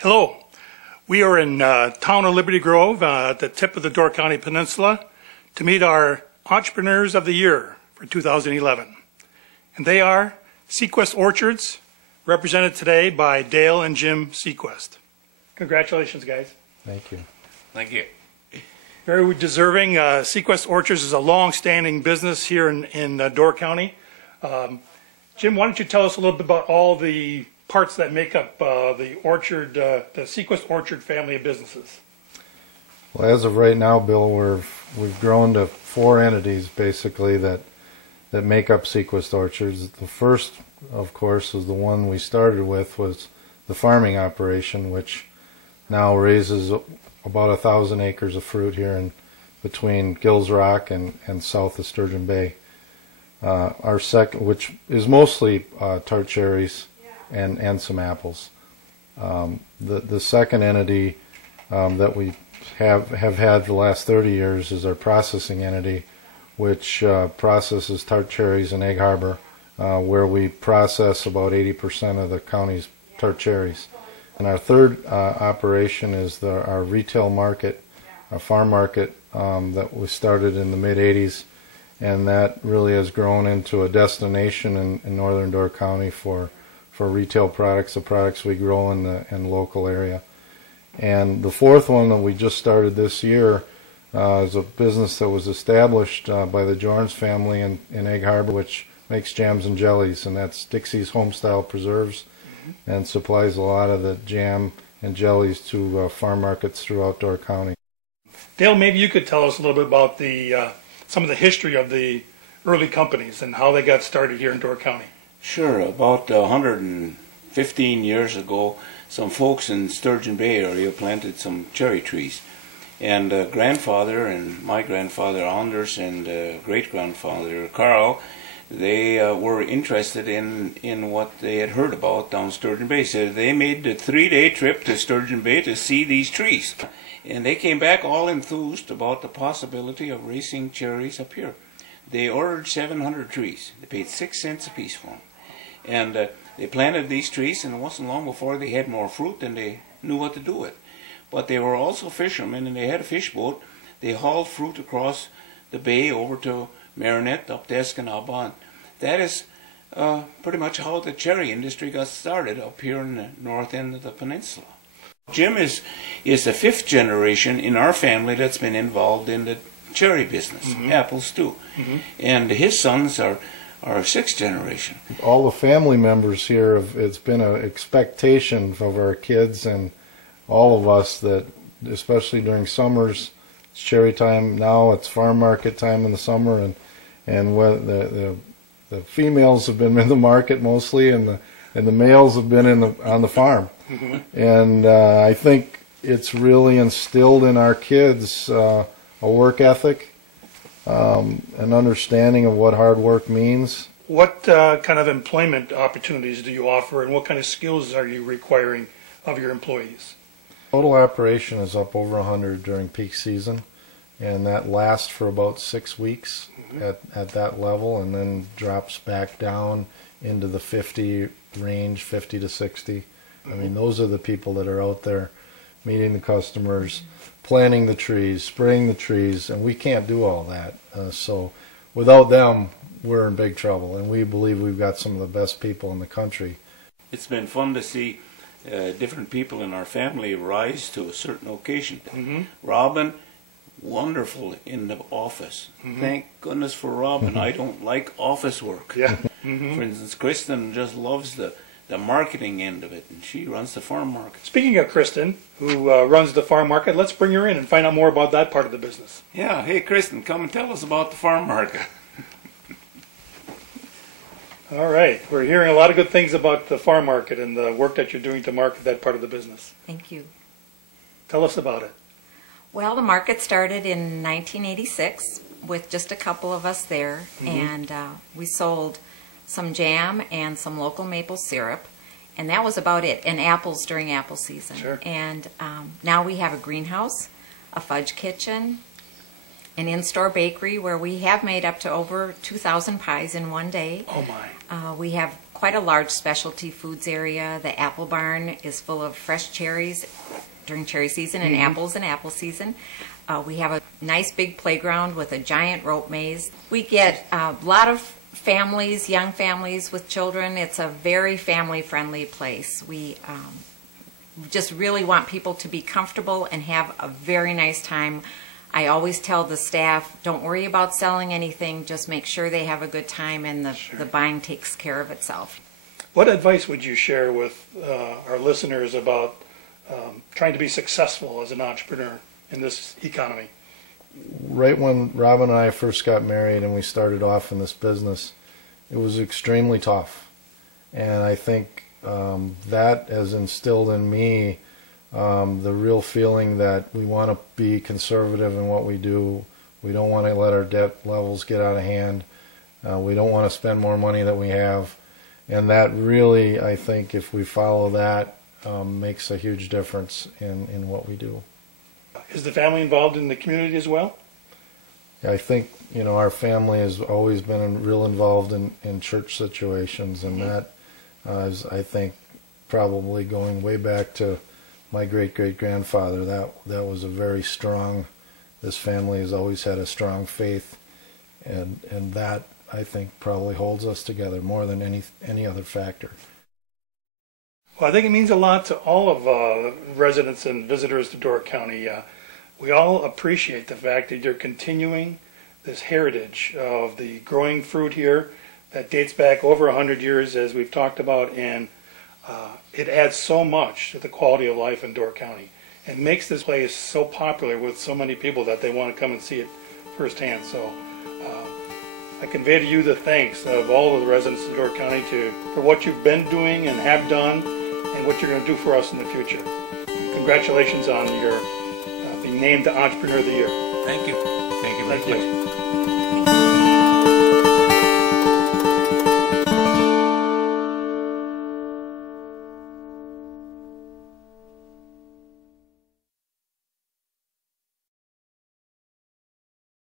Hello. We are in town of Liberty Grove at the tip of the Door County Peninsula to meet our Entrepreneurs of the Year for 2011. And they are Seaquist Orchards, represented today by Dale and Jim Seaquist. Congratulations, guys. Thank you. Thank you. Very deserving. Seaquist Orchards is a long-standing business here in Door County. Jim, why don't you tell us a little bit about all the parts that make up the Seaquist Orchard family of businesses? Well, as of right now, Bill, we've grown to 4 entities basically that make up Seaquist Orchards. The first, of course, was the one we started with, was the farming operation, which now raises about 1,000 acres of fruit here in between Gills Rock and south of Sturgeon Bay. Our second, which is mostly tart cherries and some apples. The second entity that we have had the last 30 years is our processing entity, which processes tart cherries in Egg Harbor, where we process about 80% of the county's tart cherries. And our third operation is our retail market, our farm market that was started in the mid-'80s, and that really has grown into a destination in northern Door County for retail products, the products we grow in the local area. And the fourth one that we just started this year is a business that was established by the Jorns family in Egg Harbor, which makes jams and jellies, and that's Dixie's Homestyle Preserves, and supplies a lot of the jam and jellies to farm markets throughout Door County. Dale, maybe you could tell us a little bit about some of the history of the early companies and how they got started here in Door County. Sure. About 115 years ago, some folks in Sturgeon Bay area planted some cherry trees. And grandfather and my grandfather Anders and great-grandfather Carl, they were interested in what they had heard about down Sturgeon Bay. So they made the 3-day trip to Sturgeon Bay to see these trees. And they came back all enthused about the possibility of raising cherries up here. They ordered 700 trees. They paid 6 cents a piece for them. And they planted these trees, and it wasn't long before they had more fruit than they knew what to do with. But they were also fishermen, and they had a fish boat. They hauled fruit across the bay over to Marinette, up to Escanaba. And that is pretty much how the cherry industry got started up here in the north end of the peninsula. Jim is the 5th generation in our family that's been involved in the cherry business, apples too. And his sons are 6th generation. All the family members here, it's been an expectation of our kids and all of us that, especially during summers, it's cherry time. Now it's farm market time in the summer, and when the females have been in the market mostly, and the males have been on the farm. And I think it's really instilled in our kids a work ethic, an understanding of what hard work means. What kind of employment opportunities do you offer, and what kind of skills are you requiring of your employees? Total operation is up over 100 during peak season, and that lasts for about 6 weeks at that level, and then drops back down into the 50 range, 50 to 60. I mean, those are the people that are out there meeting the customers, planting the trees, spraying the trees, and we can't do all that. So without them, we're in big trouble, and we believe we've got some of the best people in the country. It's been fun to see different people in our family rise to a certain occasion. Robin, wonderful in the office. Thank goodness for Robin. I don't like office work. Yeah. For instance, Kristen just loves the marketing end of it, and she runs the farm market. Speaking of Kristen, who runs the farm market, let's bring her in and find out more about that part of the business. Yeah, hey Kristen, come and tell us about the farm market. All right, we're hearing a lot of good things about the farm market and the work that you're doing to market that part of the business. Thank you. Tell us about it. Well, the market started in 1986 with just a couple of us there, and we sold some jam and some local maple syrup, and that was about it, and apples during apple season. Sure. And now we have a greenhouse, a fudge kitchen, an in-store bakery where we have made up to over 2,000 pies in one day. Oh my. We have quite a large specialty foods area. The apple barn is full of fresh cherries during cherry season and apples in apple season. We have a nice big playground with a giant rope maze. We get a lot of families, young families with children. It's a very family-friendly place. We just really want people to be comfortable and have a very nice time. I always tell the staff, don't worry about selling anything, just make sure they have a good time, and the buying takes care of itself. What advice would you share with our listeners about trying to be successful as an entrepreneur in this economy? Right when Robin and I first got married and we started off in this business, it was extremely tough. And I think that has instilled in me the real feeling that we want to be conservative in what we do. We don't want to let our debt levels get out of hand. We don't want to spend more money than we have. And that really, I think, if we follow that, makes a huge difference in what we do. Is the family involved in the community as well? I think, our family has always been real involved in church situations, and that is, I think, probably going way back to my great-great-grandfather. That was a very strong, this family has always had a strong faith, and that, I think, probably holds us together more than any other factor. Well, I think it means a lot to all of residents and visitors to Door County. We all appreciate the fact that you're continuing this heritage of the growing fruit here that dates back over 100 years, as we've talked about, and it adds so much to the quality of life in Door County and makes this place so popular with so many people that they want to come and see it firsthand. So I convey to you the thanks of all of the residents of Door County for what you've been doing and have done and what you're going to do for us in the future. Congratulations on your being named the Entrepreneur of the Year. Thank you. Thank you very Thank you. much.